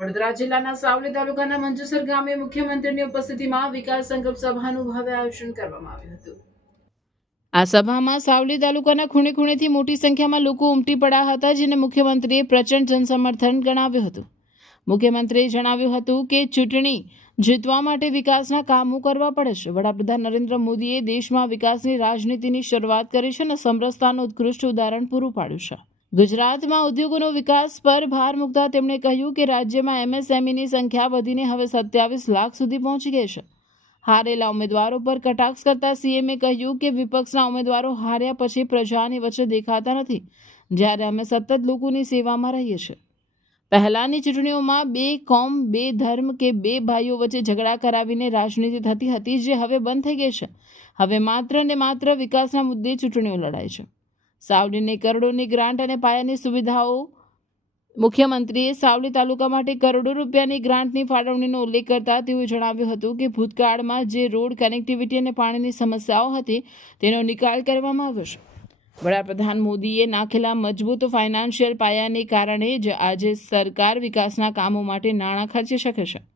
વડોદરા જિલ્લાના સાવલી તાલુકાના મંજુસર ગામે મુખ્યમંત્રીની ઉપસ્થિતિમાં વિકાસ સંકલ્પ સભાનું ભવ્ય આયોજન કરવામાં આવ્યું હતું। આ સભામાં સાવલી તાલુકાના ખૂણે ખૂણેથી મોટી સંખ્યામાં લોકો ઉમટી પડ્યા હતા, જેને મુખ્યમંત્રીએ પ્રચંડ જનસમર્થન ગણાવ્યું હતું। મુખ્યમંત્રીએ જણાવ્યું હતું કે ચૂંટણી જીતવા માટે વિકાસના કામો કરવા પડે છે। વડાપ્રધાન નરેન્દ્ર મોદીએ દેશમાં વિકાસની રાજનીતિની શરૂઆત કરી છે અને સમરસતાનું ઉત્કૃષ્ટ ઉદાહરણ પૂરું પાડ્યું છે। ગુજરાતમાં ઉદ્યોગોનો વિકાસ પર ભાર મૂકતા તેમણે કહ્યું કે રાજ્યમાં એમએસએમઈની સંખ્યા વધીને હવે 27 લાખ સુધી પહોંચી ગઈ છે। હારેલા ઉમેદવારો પર કટાક્ષ કરતા સીએમએ કહ્યું કે વિપક્ષના ઉમેદવારો હાર્યા પછી પ્રજાની વચ્ચે દેખાતા નથી, જ્યારે અમે સતત લોકોની સેવામાં રહીએ છીએ। પહેલાની ચૂંટણીઓમાં 2 કોમ 2 ધર્મ કે 2 ભાઈઓ વચ્ચે ઝઘડા કરાવીને રાજનીતિ થતી હતી, જે હવે બંધ થઈ ગઈ છે। હવે માત્ર ને માત્ર વિકાસના મુદ્દે ચૂંટણીઓ લડાય છે। સાવલીને કરોડોની ગ્રાન્ટ અને પાયાની સુવિધાઓ। મુખ્યમંત્રીએ સાવલી તાલુકા માટે કરોડો રૂપિયાની ગ્રાન્ટની ફાળવણીનો ઉલ્લેખ કરતા તેઓએ જણાવ્યું હતું કે ભૂતકાળમાં જે રોડ કનેક્ટિવિટી અને પાણીની સમસ્યાઓ હતી તેનો નિકાલ કરવામાં આવ્યો છે। વડાપ્રધાન મોદીએ નાખેલા મજબૂત ફાઇનાન્શિયલ પાયાને કારણે જ આજે સરકાર વિકાસના કામો માટે નાણાં ખર્ચી શકે છે।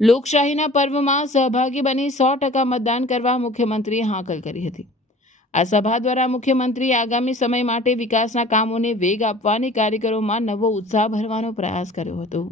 લોકશાહીના પર્વમાં સહભાગી બની 100% મતદાન કરવા મુખ્યમંત્રીએ હાકલ કરી હતી। આ સભા દ્વારા મુખ્યમંત્રીએ આગામી સમય માટે વિકાસના કામોને વેગ આપવાની કાર્યકરોમાં નવો ઉત્સાહ ભરવાનો પ્રયાસ કર્યો હતો।